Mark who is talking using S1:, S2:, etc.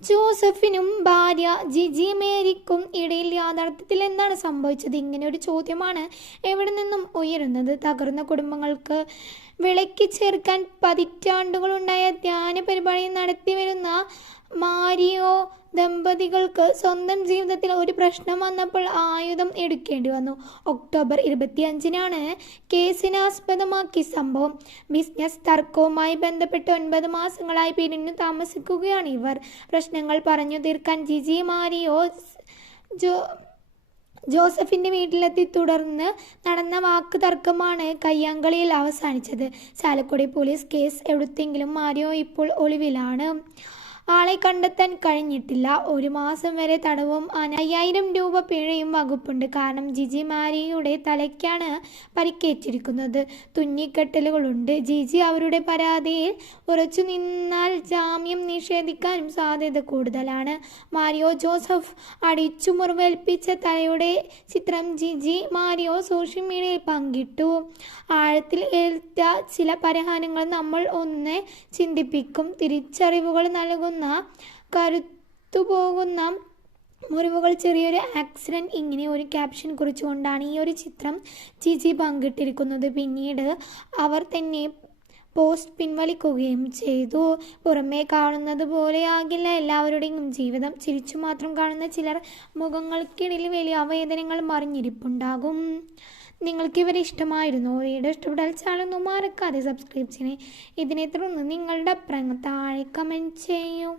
S1: ജോസഫിനും ഭാര്യ ജിജി മേരിക്കും ഇടയിൽ യാഥാർത്ഥ്യത്തിൽ എന്താണ് സംഭവിച്ചത്? ഇങ്ങനെ ഒരു ചോദ്യമാണ് എവിടെ നിന്നും ഉയരുന്നത്? തകർന്ന കുടുംബങ്ങൾക്ക് വിളക്കി ചേർക്കാൻ പതിറ്റാണ്ടുകളുണ്ടായ ധ്യാന പരിപാടി നടത്തി വരുന്ന മാരിയോ ദമ്പതികൾക്ക് സ്വന്തം ജീവിതത്തിൽ ഒരു പ്രശ്നം വന്നപ്പോൾ ആയുധം എടുക്കേണ്ടി വന്നു. ഒക്ടോബർ ഇരുപത്തിയഞ്ചിനാണ് കേസിനാസ്പദമാക്കി സംഭവം. ബിസിനസ് തർക്കവുമായി ബന്ധപ്പെട്ട് ഒൻപത് മാസങ്ങളായി പിരിഞ്ഞു താമസിക്കുകയാണ് ഇവർ. പ്രശ്നങ്ങൾ പറഞ്ഞു തീർക്കാൻ ജിജി മാരിയോ ജോ ജോസഫിന്റെ വീട്ടിലെത്തി തുടർന്ന് നടന്ന വാക്ക് തർക്കമാണ് കയ്യാങ്കളിയിൽ അവസാനിച്ചത്. ചാലക്കുടി പോലീസ് കേസ് എടുത്തെങ്കിലും മാരിയോ ഇപ്പോൾ ഒളിവിലാണ്. ആളെ കണ്ടെത്താൻ കഴിഞ്ഞിട്ടില്ല. ഒരു മാസം വരെ തടവും അയ്യായിരം രൂപ പിഴയും വകുപ്പുണ്ട്. കാരണം ജിജി മാരിയുടെ തലയ്ക്കാണ് പരിക്കേറ്റിരിക്കുന്നത്. തുന്നിക്കെട്ടലുകളുണ്ട്. ജിജി അവരുടെ പരാതിയിൽ ഉറച്ചു നിന്നാൽ ജാമ്യം നിഷേധിക്കാനും സാധ്യത കൂടുതലാണ്. മാരിയോ ജോസഫ് അടിച്ചു മുറിവേൽപ്പിച്ച തലയുടെ ചിത്രം ജിജി മാരിയോ സോഷ്യൽ മീഡിയയിൽ പങ്കിട്ടു. ആഴത്തിൽ ഏൽത്ത ചില പരിഹാരങ്ങൾ നമ്മൾ ഒന്ന് ചിന്തിപ്പിക്കും. തിരിച്ചറിവുകൾ നൽകുന്ന കരുത്തുപോകുന്ന മുറിവുകൾ ചെറിയൊരു ആക്സിഡന്റ് ഇങ്ങനെ ഒരു ക്യാപ്ഷൻ കുറിച്ചുകൊണ്ടാണ് ഈ ഒരു ചിത്രം ചിജി പങ്കിട്ടിരിക്കുന്നത്. പിന്നീട് അവർ തന്നെ പോസ്റ്റ് പിൻവലിക്കുകയും ചെയ്തു. പുറമേ കാണുന്നത് പോലെയാകില്ല എല്ലാവരുടെയും ജീവിതം ചിരിച്ചു മാത്രം കാണുന്ന ചിലർ മുഖങ്ങൾക്കിടയിൽ വലിയ വേദനകൾ മറിഞ്ഞിരിപ്പുണ്ടാകും. നിങ്ങൾക്ക് ഇവരെ ഇഷ്ടമായിരുന്നു? വീഡിയോ ഇഷ്ടപ്പെട്ടാൽ ചാനൽ മറക്കാതെ സബ്സ്ക്രൈബ് ചെയ്യണേ. ഇതിനെ തുടർന്ന് നിങ്ങളുടെ അഭിപ്രായങ്ങൾ താഴെ കമന്റ് ചെയ്യൂ.